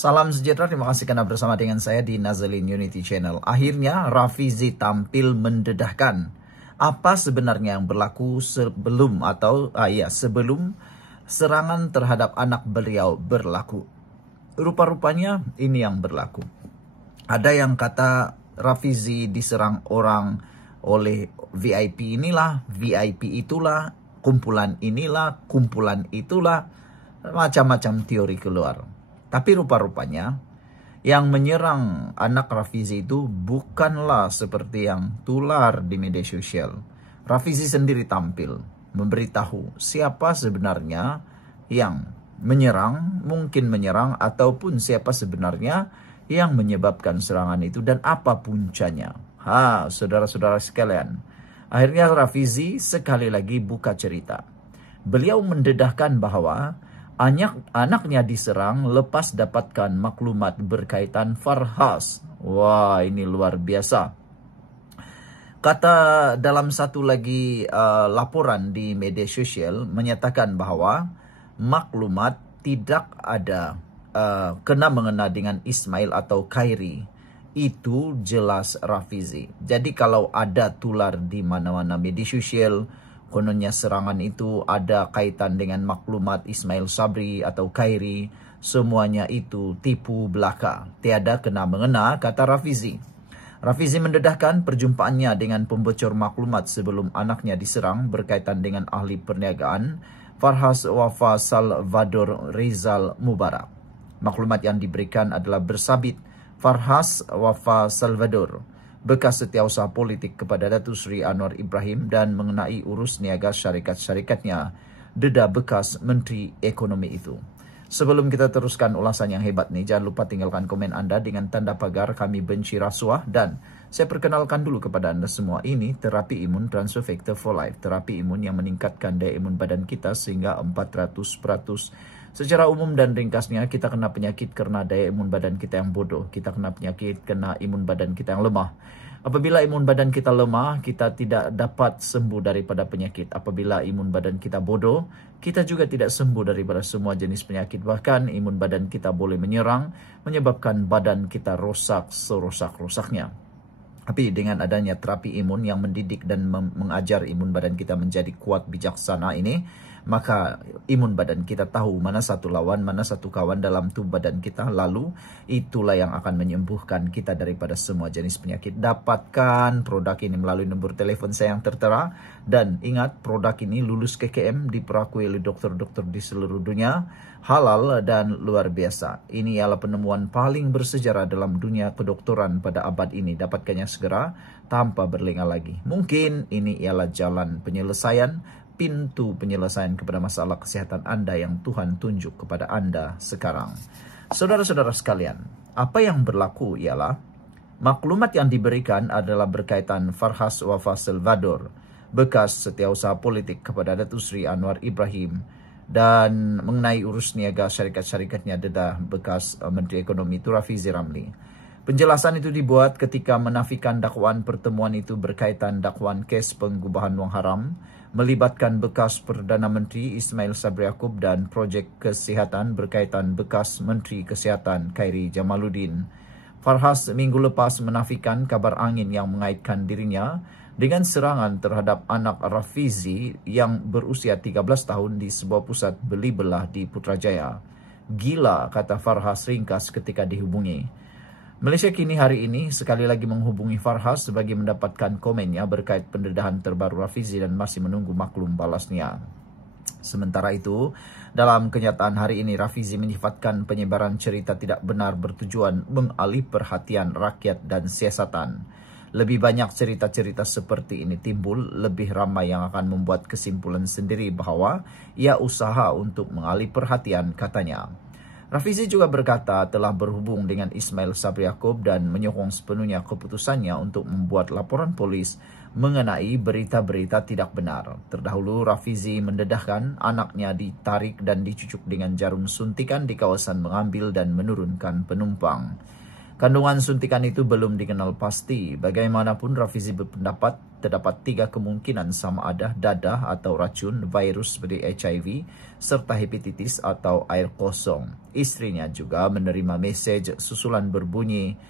Salam sejahtera, terima kasih karena bersama dengan saya di Nazalin Unity Channel. Akhirnya Rafizi tampil mendedahkan apa sebenarnya yang berlaku sebelum serangan terhadap anak beliau berlaku. Rupa-rupanya ini yang berlaku. Ada yang kata Rafizi diserang orang oleh VIP inilah, VIP itulah, kumpulan inilah, kumpulan itulah, macam-macam teori keluar. Tapi rupa-rupanya yang menyerang anak Rafizi itu bukanlah seperti yang tular di media sosial. Rafizi sendiri tampil memberitahu siapa sebenarnya yang menyerang, mungkin menyerang, ataupun siapa sebenarnya yang menyebabkan serangan itu dan apa puncanya. Saudara-saudara sekalian, akhirnya Rafizi sekali lagi buka cerita. Beliau mendedahkan bahwa anaknya diserang lepas dapatkan maklumat berkaitan Farhas. Wah, ini luar biasa. Kata dalam satu lagi laporan di media sosial menyatakan bahwa maklumat tidak ada kena mengena dengan Ismail atau Khairi. Itu jelas Rafizi. Jadi kalau ada tular di mana-mana media sosial, kononnya serangan itu ada kaitan dengan maklumat Ismail Sabri atau Khairi, semuanya itu tipu belaka. Tiada kena mengena, kata Rafizi. Rafizi mendedahkan perjumpaannya dengan pembocor maklumat sebelum anaknya diserang berkaitan dengan ahli perniagaan Farhas Wafa Salvador Rizal Mubarak. Maklumat yang diberikan adalah bersabit Farhas Wafa Salvador, bekas setiausaha politik kepada Datuk Seri Anwar Ibrahim dan mengenai urus niaga syarikat-syarikatnya, dedah bekas Menteri Ekonomi itu. Sebelum kita teruskan ulasan yang hebat nih, jangan lupa tinggalkan komen Anda dengan tanda pagar kami benci rasuah. Dan saya perkenalkan dulu kepada Anda semua, ini terapi imun Transfer Factor for Life. Terapi imun yang meningkatkan daya imun badan kita sehingga 400%. Secara umum dan ringkasnya, kita kena penyakit karena daya imun badan kita yang bodoh. Kita kena penyakit karena imun badan kita yang lemah. Apabila imun badan kita lemah, kita tidak dapat sembuh daripada penyakit. Apabila imun badan kita bodoh, kita juga tidak sembuh daripada semua jenis penyakit. Bahkan imun badan kita boleh menyerang, menyebabkan badan kita rosak serosak-rosaknya. Tapi dengan adanya terapi imun yang mendidik dan mengajar imun badan kita menjadi kuat bijaksana ini, maka imun badan kita tahu mana satu lawan, mana satu kawan dalam tubuh badan kita. Lalu itulah yang akan menyembuhkan kita daripada semua jenis penyakit. Dapatkan produk ini melalui nombor telepon saya yang tertera. Dan ingat, produk ini lulus KKM, diperakui oleh dokter-dokter di seluruh dunia, halal dan luar biasa. Ini ialah penemuan paling bersejarah dalam dunia kedokteran pada abad ini. Dapatkannya segera tanpa berlengah lagi. Mungkin ini ialah jalan penyelesaian, pintu penyelesaian kepada masalah kesehatan Anda yang Tuhan tunjuk kepada Anda sekarang. Saudara-saudara sekalian, apa yang berlaku ialah maklumat yang diberikan adalah berkaitan Farhas Wafa Salvador, bekas setiausaha politik kepada Datuk Seri Anwar Ibrahim, dan mengenai urus niaga syarikat-syarikatnya dedah bekas Menteri Ekonomi itu Rafizi Ramli. Penjelasan itu dibuat ketika menafikan dakwaan pertemuan itu berkaitan dakwaan kes pengubahan wang haram melibatkan bekas Perdana Menteri Ismail Sabri Yaakob dan projek kesihatan berkaitan bekas Menteri Kesihatan Khairi Jamaluddin. Farhas minggu lepas menafikan kabar angin yang mengaitkan dirinya dengan serangan terhadap anak Rafizi yang berusia 13 tahun di sebuah pusat beli belah di Putrajaya. Gila, kata Farhas ringkas ketika dihubungi. Malaysia kini hari ini sekali lagi menghubungi Farhas sebagai mendapatkan komennya berkait pendedahan terbaru Rafizi dan masih menunggu maklum balasnya. Sementara itu, dalam kenyataan hari ini Rafizi menyifatkan penyebaran cerita tidak benar bertujuan mengalih perhatian rakyat dan siasatan. Lebih banyak cerita-cerita seperti ini timbul, lebih ramai yang akan membuat kesimpulan sendiri bahwa ia usaha untuk mengalih perhatian, katanya. Rafizi juga berkata telah berhubung dengan Ismail Sabri Yaakob dan menyokong sepenuhnya keputusannya untuk membuat laporan polis mengenai berita-berita tidak benar. Terdahulu Rafizi mendedahkan anaknya ditarik dan dicucuk dengan jarum suntikan di kawasan mengambil dan menurunkan penumpang. Kandungan suntikan itu belum dikenal pasti. Bagaimanapun Rafizi berpendapat terdapat 3 kemungkinan sama ada dadah atau racun, virus seperti HIV, serta hepatitis atau air kosong. Istrinya juga menerima mesej susulan berbunyi,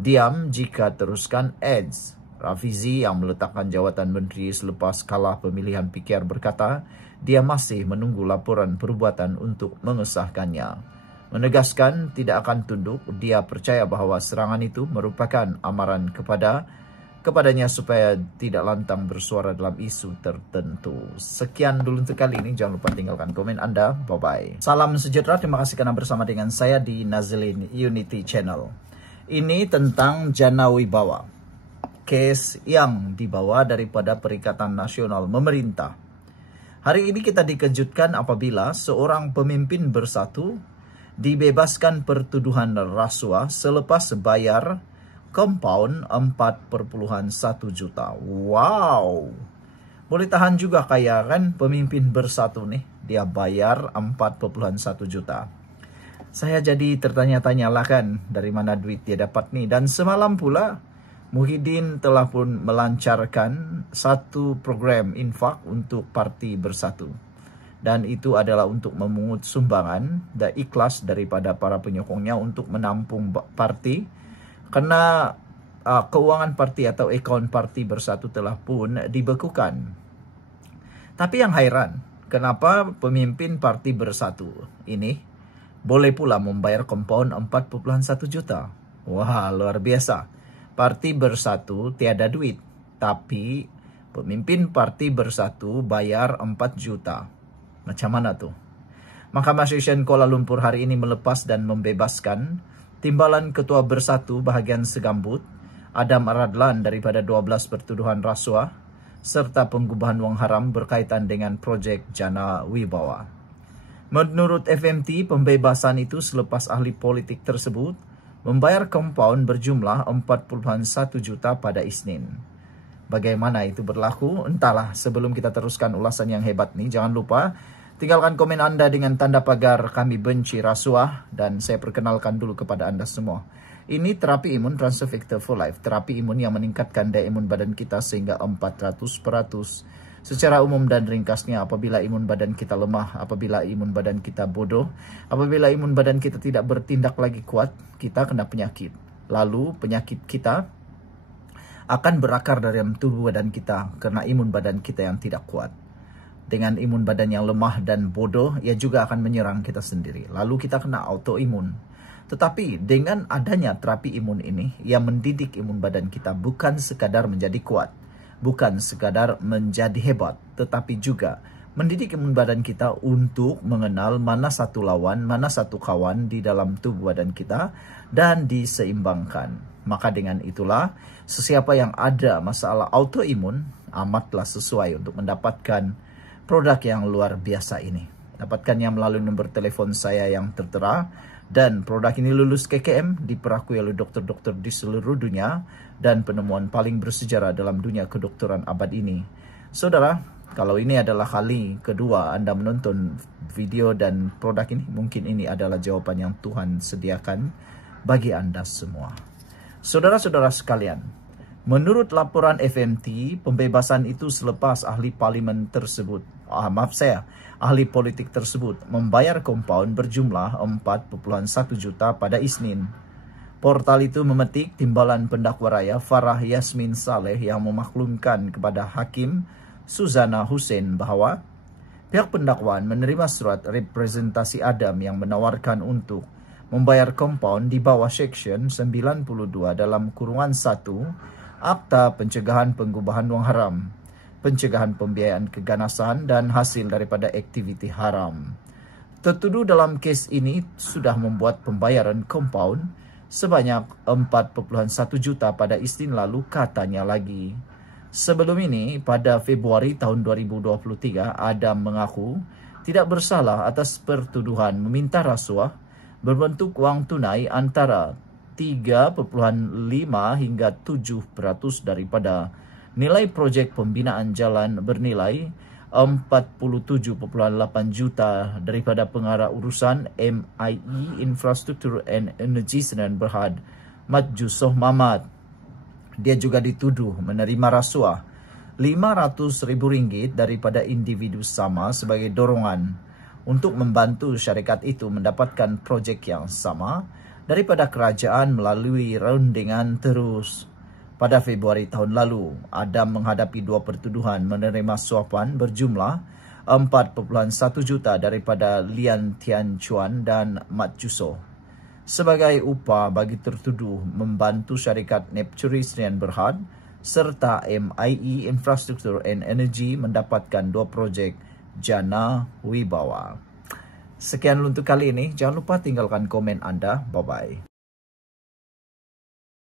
"Diam jika teruskan AIDS." Rafizi yang meletakkan jawatan menteri selepas kalah pemilihan PKR berkata, dia masih menunggu laporan perbuatan untuk mengesahkannya. Menegaskan tidak akan tunduk, dia percaya bahawa serangan itu merupakan amaran kepadanya supaya tidak lantang bersuara dalam isu tertentu. Sekian dulu untuk kali ini. Jangan lupa tinggalkan komen Anda. Bye-bye. Salam sejahtera. Terima kasih karena bersama dengan saya di Nazilin Unity Channel. Ini tentang Jana Wibawa. Kes yang dibawa daripada Perikatan Nasional Memerintah. Hari ini kita dikejutkan apabila seorang pemimpin bersatu dibebaskan pertuduhan rasuah selepas bayar kompaun 4,1 juta. Wow. Boleh tahan juga kaya kan pemimpin bersatu nih. Dia bayar 4,1 juta. Saya jadi tertanya-tanya lah kan dari mana duit dia dapat nih. Dan semalam pula Muhyiddin telah pun melancarkan satu program infak untuk Parti Bersatu. Dan itu adalah untuk memungut sumbangan dan ikhlas daripada para penyokongnya untuk menampung parti. Karena keuangan parti atau akaun Parti Bersatu telah pun dibekukan. Tapi yang heran, kenapa pemimpin Parti Bersatu ini boleh pula membayar kompaun 4,1 juta? Wah, luar biasa. Parti Bersatu tiada duit, tapi pemimpin Parti Bersatu bayar 4 juta. Macam mana tuh? Mahkamah Session Kuala Lumpur hari ini melepas dan membebaskan Timbalan Ketua Bersatu bahagian Segambut, Adam Aradlan daripada 12 pertuduhan rasuah serta pengubahan wang haram berkaitan dengan projek Jana Wibawa. Menurut FMT, pembebasan itu selepas ahli politik tersebut membayar kompaun berjumlah 4,1 juta pada Isnin. Bagaimana itu berlaku? Entahlah. Sebelum kita teruskan ulasan yang hebat nih, jangan lupa tinggalkan komen Anda dengan tanda pagar kami benci rasuah dan saya perkenalkan dulu kepada Anda semua. Ini terapi imun Transfer Factor for Life, terapi imun yang meningkatkan daya imun badan kita sehingga 400%. Secara umum dan ringkasnya, apabila imun badan kita lemah, apabila imun badan kita bodoh, apabila imun badan kita tidak bertindak lagi kuat, kita kena penyakit. Lalu penyakit kita akan berakar dari dalam tubuh badan kita karena imun badan kita yang tidak kuat. Dengan imun badan yang lemah dan bodoh, ia juga akan menyerang kita sendiri. Lalu kita kena autoimun. Tetapi dengan adanya terapi imun ini, ia mendidik imun badan kita bukan sekadar menjadi kuat, bukan sekadar menjadi hebat, tetapi juga mendidik imun badan kita untuk mengenal mana satu lawan, mana satu kawan di dalam tubuh badan kita dan diseimbangkan. Maka dengan itulah, sesiapa yang ada masalah autoimun amatlah sesuai untuk mendapatkan produk yang luar biasa ini. Dapatkannya melalui nomor telepon saya yang tertera. Dan produk ini lulus KKM, diperakui oleh dokter-dokter di seluruh dunia dan penemuan paling bersejarah dalam dunia kedokteran abad ini. Saudara, kalau ini adalah kali kedua Anda menonton video dan produk ini, mungkin ini adalah jawaban yang Tuhan sediakan bagi Anda semua. Saudara-saudara sekalian, menurut laporan FMT, pembebasan itu selepas ahli parlimen tersebut, ahli politik tersebut membayar kompaun berjumlah 4,1 juta pada Isnin. Portal itu memetik timbalan pendakwa raya Farah Yasmin Saleh yang memaklumkan kepada Hakim Suzana Hussein bahawa pihak pendakwaan menerima surat representasi Adam yang menawarkan untuk membayar kompaun di bawah Seksyen 92 dalam kurungan 1 Akta Pencegahan Pengubahan Wang Haram, pencegahan pembiayaan keganasan dan hasil daripada aktiviti haram. Tertuduh dalam kes ini sudah membuat pembayaran kompaun sebanyak 4,1 juta pada Isnin lalu, katanya lagi. Sebelum ini, pada Februari tahun 2023, Adam mengaku tidak bersalah atas pertuduhan meminta rasuah berbentuk wang tunai antara 3,5 hingga 7% daripada nilai projek pembinaan jalan bernilai 47,8 juta daripada pengarah urusan MIE Infrastructure and Energy Sdn Bhd Mat Jusoh Mamat. Dia juga dituduh menerima rasuah RM500.000 daripada individu sama sebagai dorongan untuk membantu syarikat itu mendapatkan projek yang sama daripada kerajaan melalui rundingan terus. Pada Februari tahun lalu, Adam menghadapi 2 pertuduhan menerima suapan berjumlah 4.1 juta daripada Lian Tian Chuan dan Mat Jusoh sebagai upah bagi tertuduh membantu syarikat Nepturi Sdn Bhd serta MIE Infrastructure and Energy mendapatkan 2 projek Jana Wibawa. Sekian untuk kali ini. Jangan lupa tinggalkan komen Anda. Bye-bye.